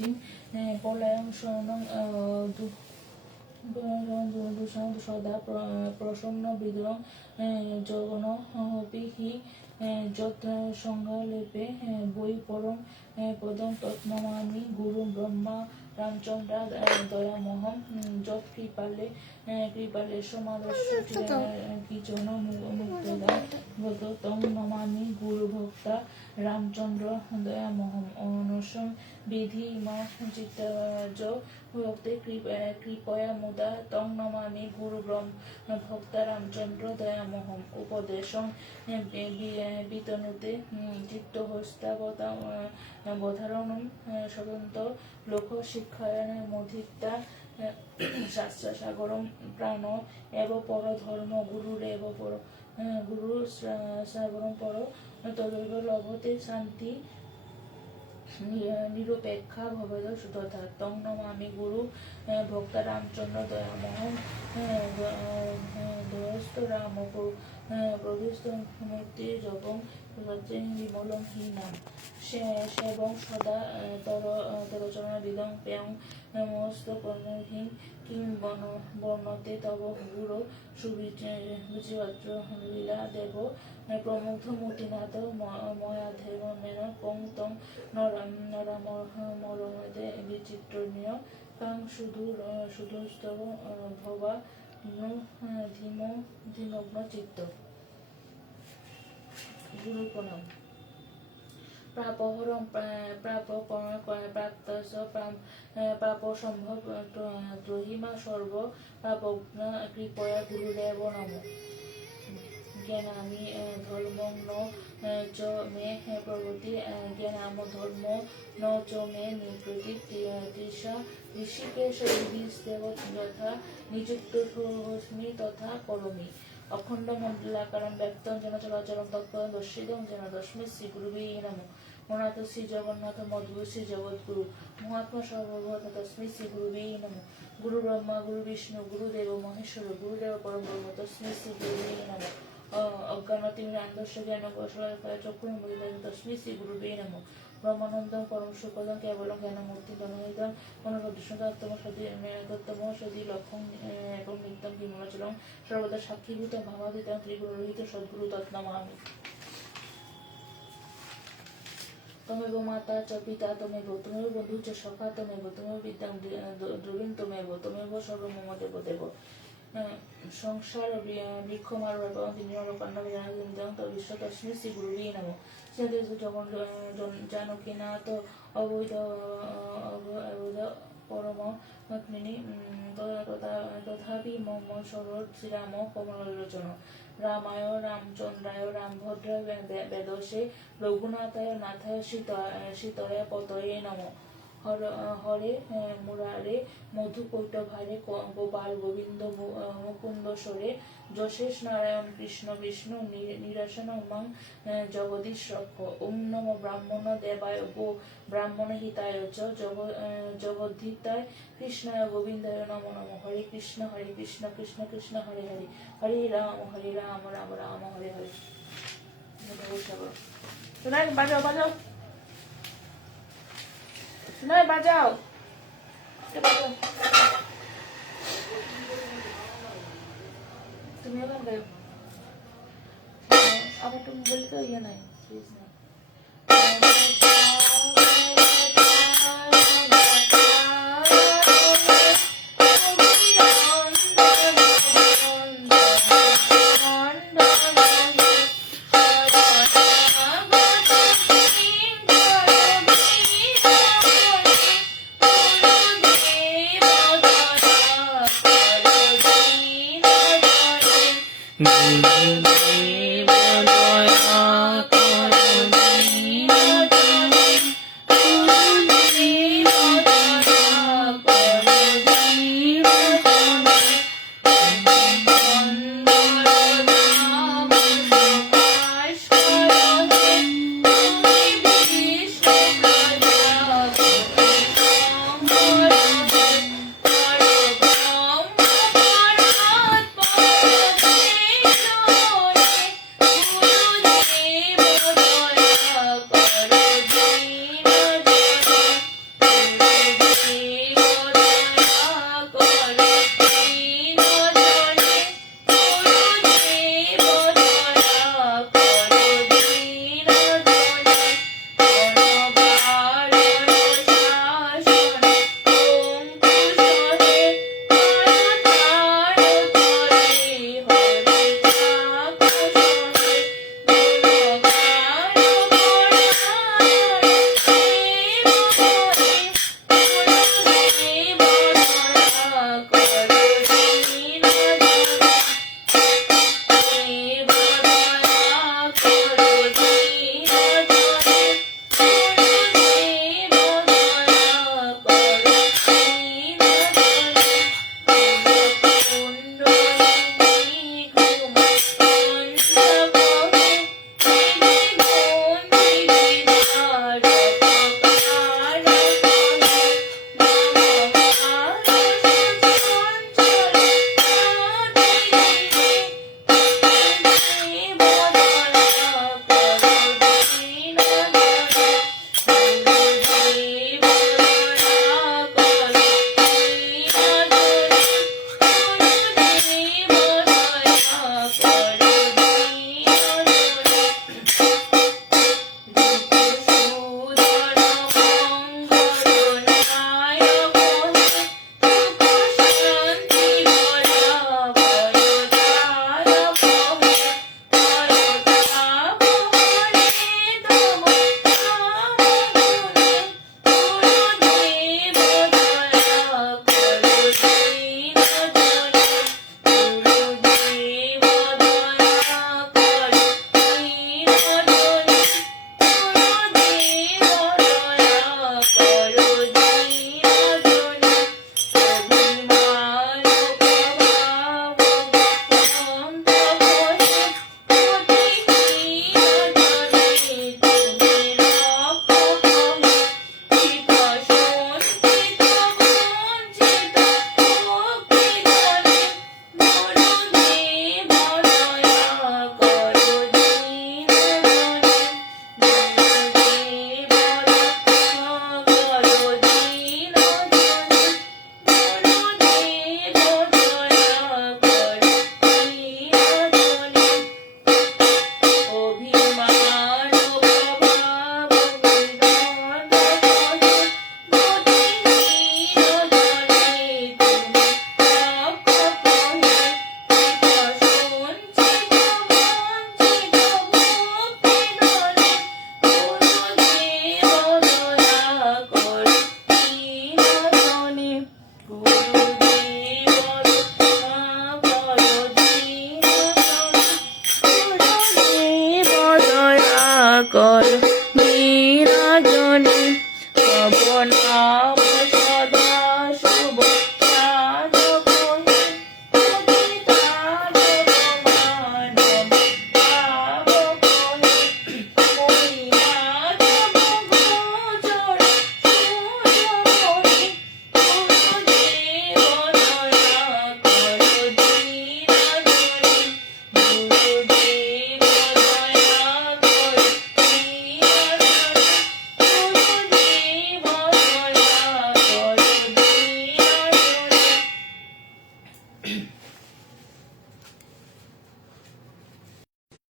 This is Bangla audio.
শুচিম পলায়ং শরণং দূষণ সদা প্রসন্ন বিদ্রং জগনপি হি যত সংজ্ঞালেপে বৈ পরম পদং তৎনমামি গুরু ব্রহ্মা রামচন্দ্র দয়ামহম যৎ কৃপালে সমাদর্শ কিচন মুক্তদা গত তং নমামি গুরু ভক্তা রামচন্দ্র দয়ামহম অনসম বিধি মা চিত্তজ ভক্তে কৃপয়া মুদা তং নমামি গুরু ভক্তা রামচন্দ্র দয়ামহম উপদেশং বিতনুতে চিত্তহস্তাবধারণম স্বতন্ত্র লোক শিক্ষায়ন মধিতা শাস্ত্রসাগরম প্রাণ এব পর ধর্ম গুরুরেব পর গুরু সাগরম পর তদৈব লভতে শান্তি নিরপেক্ষা ভবেদ তথা তং নমামি গুরু ভক্তা রামচন্দ্র দয়ামহম দয়স্থ রাম প্রভৃষ্ট মূর্তি জপং বিমলং হি নাম সেবং সদা তরচরণ বিদং পেয়ং মস্ত কর্ণহীন কিং বর্ণতে তব গুরু সুবিচিত্র লীলা দেব প্রমুগ্ধ মূর্তিনাথ ময়াধেব মেন পং তং নরামরমদে বিচিত্রনীয় কাং সুদূরস্তব ভবা ধীমগ্ন চিত্ত। গুরু প্রণাম। প্রাপহরং প্রাপ্তস্য প্রাপ সম্ভব ত্রহিমা সর্ব প্রাপজ্ঞ কৃপয়া গুরুদেব নম। জ্ঞানামি ধর্মং ন চ মে প্রভৃতি জ্ঞানাম ধর্ম ন চ মে নিপ্রতি তৃষা ঋষিকেশ বিধিস্তেব যথা নিযুক্তোऽস্মি তথা করোমি। অখণ্ড মণ্ডলাকারং ব্যক্তং যেন চরাচরং তৎপদং দর্শিতং যেন তস্मै শ্রী গুরুবে নমঃ। মনাথ শ্রী জগন্নাথ মদ্গুরু শ্রী জগদ্গুরু মহাত্মা সর্বভূত তস্मै শ্রী গুরুবে নমঃ। গুরু ব্রহ্মা গুরু বিষ্ণু গুরুদেব মহেশ্বর গুরুদেব পরম ব্রহ্ম তস্मै শ্রী গুরুবে নমঃ। অজ্ঞানতিমিরান্ধস্য জ্ঞানকৌশলায় চক্ষুর্মোদিতং তস্मै শ্রী গুরুবে নমঃ। ব্রহ্মানন্দং পরম সুখদং কেবলং জ্ঞানমূর্তি গণহিতং অনবদ্যতম সদী লক্ষং এবং নিত্যং বিমলচলং সর্বদা সাক্ষীভূতং ভাবাতীতং ত্রিগুণরহিত সদ্গুরু তৎনমামি। তমেব মাতা চ পিতা তমেব বন্ধু চ সখা তমেব বিদ্যাং দ্রবিণ তমেব সর্বমম দেব। সংসার বৃক্ষমার বৃক্ষমারোপণ বিশ্ব তস্मै শ্রী গুরুবে নমঃ। জানকীনাথ অবৈধ পরম তথাপি মম শরৎ শ্রীরাম কমললোচন। রামায় রামচন্দ্রায় রামভদ্রায় বেদসে রঘুনাথায় নাথায় সীতয়া পতয়ে নমঃ। হরে মুরারে মধুকৈটভারে গোপাল গোবিন্দ মুকুন্দস্বরে যশেশ নারায়ণ কৃষ্ণ বিষ্ণু নিরসন মাং জগদীশ রক্ষ। ওম নমো ব্রাহ্মণ দেবায় গো ব্রাহ্মণ হিতায় চ জগদ্ধিতায় কৃষ্ণায় গোবিন্দায় নমো নমঃ। হরে কৃষ্ণ কৃষ্ণ কৃষ্ণ হরে হরে হরে রাম রাম রাম হরে হরে। বাজাও বাজাও নয় বাজাও তুমি এখন গাও আমার তুমি বলতে ইয়ে নাই প্লিজ না। গুরুদেব দয়া করো মনে